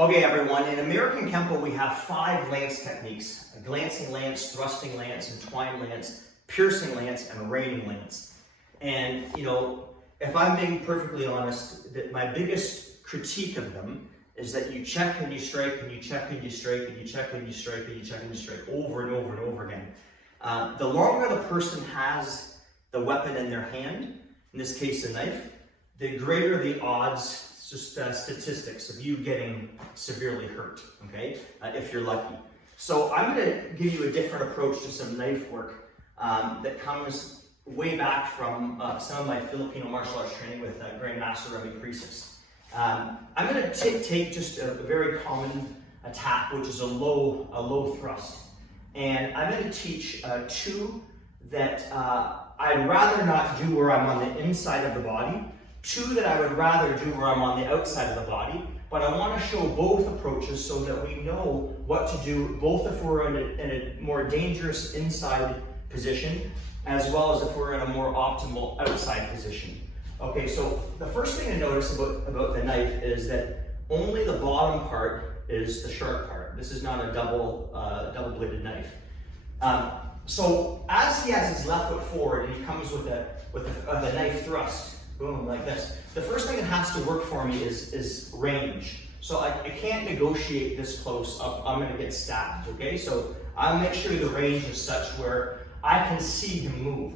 Okay, everyone, in American Kempo, we have 5 lance techniques: a glancing lance, thrusting lance, entwined lance, piercing lance, and a reining lance. And, you know, if I'm being perfectly honest, that my biggest critique of them is that you check and you strike, and you check and you strike, and you check and you strike, and you check and you strike over and over and over again. The longer the person has the weapon in their hand, in this case a knife, the greater the odds, just statistics, of you getting severely hurt, okay, if you're lucky. So I'm going to give you a different approach to some knife work that comes way back from some of my Filipino martial arts training with Grandmaster Remy Priestess. I'm going to take just a very common attack, which is a low thrust. And I'm going to teach 2 that I'd rather not do where I'm on the inside of the body, 2 that I would rather do where I'm on the outside of the body, but I want to show both approaches so that we know what to do, both if we're in a more dangerous inside position, as well as if we're in a more optimal outside position. Okay, so the first thing to notice about the knife is that only the bottom part is the sharp part. This is not a double-bladed knife. So as he has his left foot forward and he comes with a knife thrust, boom, like this. The first thing that has to work for me is range. So I can't negotiate this close up. I'm going to get stabbed, okay? So I'll make sure the range is such where I can see him move.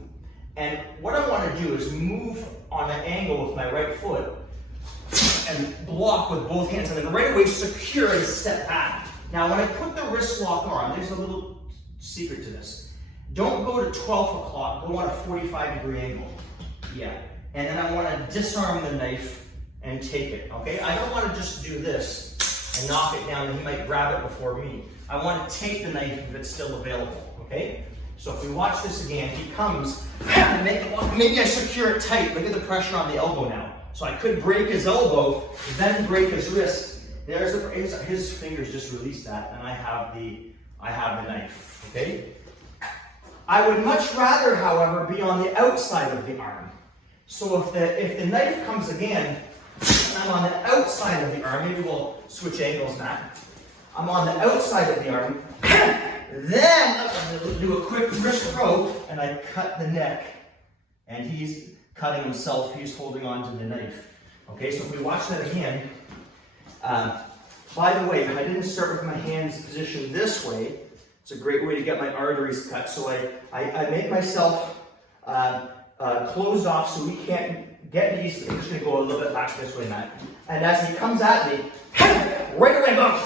And what I want to do is move on an angle with my right foot and block with both hands, and then right away secure and step back. Now when I put the wrist lock on, there's a little secret to this. Don't go to 12 o'clock, go on a 45-degree angle. Yeah. And then I want to disarm the knife and take it, okay? I don't want to just do this and knock it down and he might grab it before me. I want to take the knife if it's still available, okay? So if we watch this again, he comes, and maybe I secure it tight. Look at the pressure on the elbow now. So I could break his elbow, then break his wrist. There's his fingers just released that, and I have the knife, okay? I would much rather, however, be on the outside of the arm. So if the knife comes again, I'm on the outside of the arm. Maybe we'll switch angles, Matt. I'm on the outside of the arm. Then I'm going to do a quick wrist throw, and I cut the neck. And he's cutting himself. He's holding on to the knife. Okay, so if we watch that again. By the way, I didn't start with my hands positioned this way. It's a great way to get my arteries cut. So I make myself closed off so we can't get these. I'm just going to go a little bit back this way, Matt. And as he comes at me, right away, boom!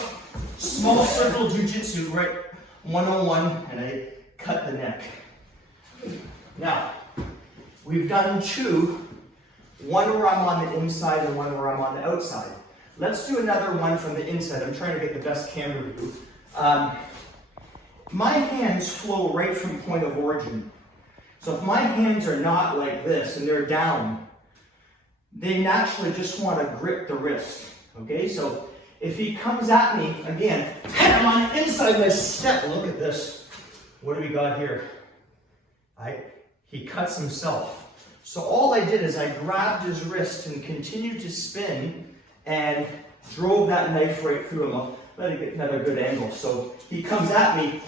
Small circle jiu-jitsu, right, 101, and I cut the neck. Now, we've done 2, one where I'm on the inside and one where I'm on the outside. Let's do another one from the inside. I'm trying to get the best camera view. My hands flow right from point of origin. So if my hands are not like this and they're down, they naturally just want to grip the wrist, okay? So if he comes at me, again, I'm on the inside, I step, look at this. What do we got here? He cuts himself. So all I did is I grabbed his wrist and continued to spin and drove that knife right through him. Let me get another good angle. So he comes at me,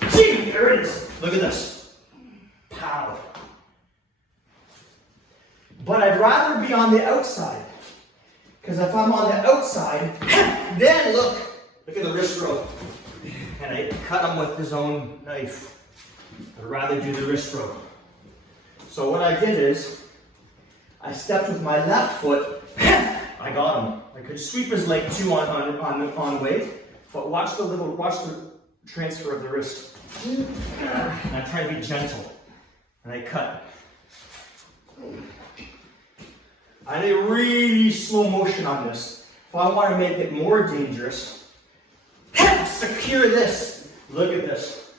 there it is. Look at this. Pow. But I'd rather be on the outside. Because if I'm on the outside, then look at the wrist throw. And I cut him with his own knife. I'd rather do the wrist throw. So what I did is, I stepped with my left foot, I got him. I could sweep his leg too on weight, but watch the transfer of the wrist. And I try to be gentle. And I cut. I did really slow motion on this. If I want to make it more dangerous, secure this. Look at this.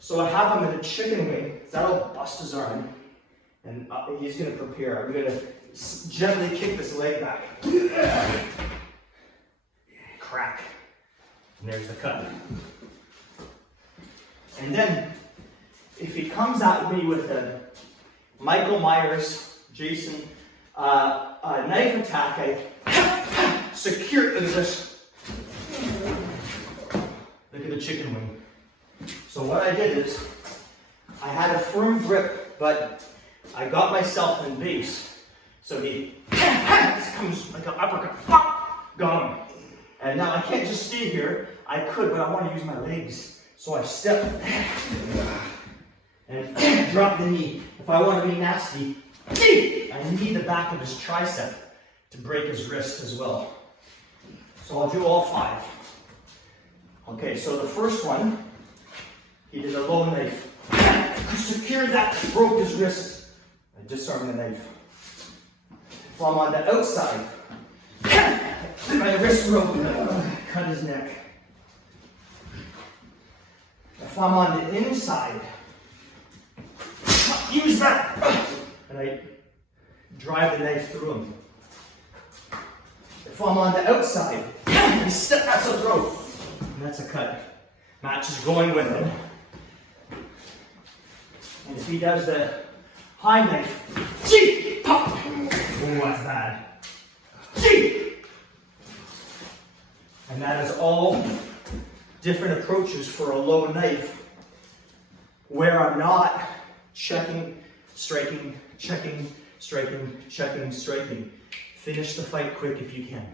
So I have him in a chicken wing. That'll bust his arm. And he's going to prepare. I'm going to gently kick this leg back. Crack. And there's the cut. And then, if he comes at me with a Michael Myers, Jason, knife attack, I secure, look at this. Look at the chicken wing. So what I did is, I had a firm grip, but I got myself in base. So he comes like an uppercut, got him. And now I can't just stay here. I could, but I want to use my legs. So I step and drop the knee. If I want to be nasty, I need the back of his tricep to break his wrist as well. So I'll do all 5. Okay, so the first one, he did a low knife. I secured that, broke his wrist. I disarmed the knife. If I'm on the outside, my wrist broke, cut his neck. If I'm on the inside, use that, and I drive the knife through him. If I'm on the outside, I step, that's a throw, and that's a cut. Matt's just going with it. And if he does the high knife, gee, pop, oh, that's bad. Gee! And that is all different approaches for a low knife where I'm not checking, striking, checking, striking, checking, striking. Finish the fight quick if you can.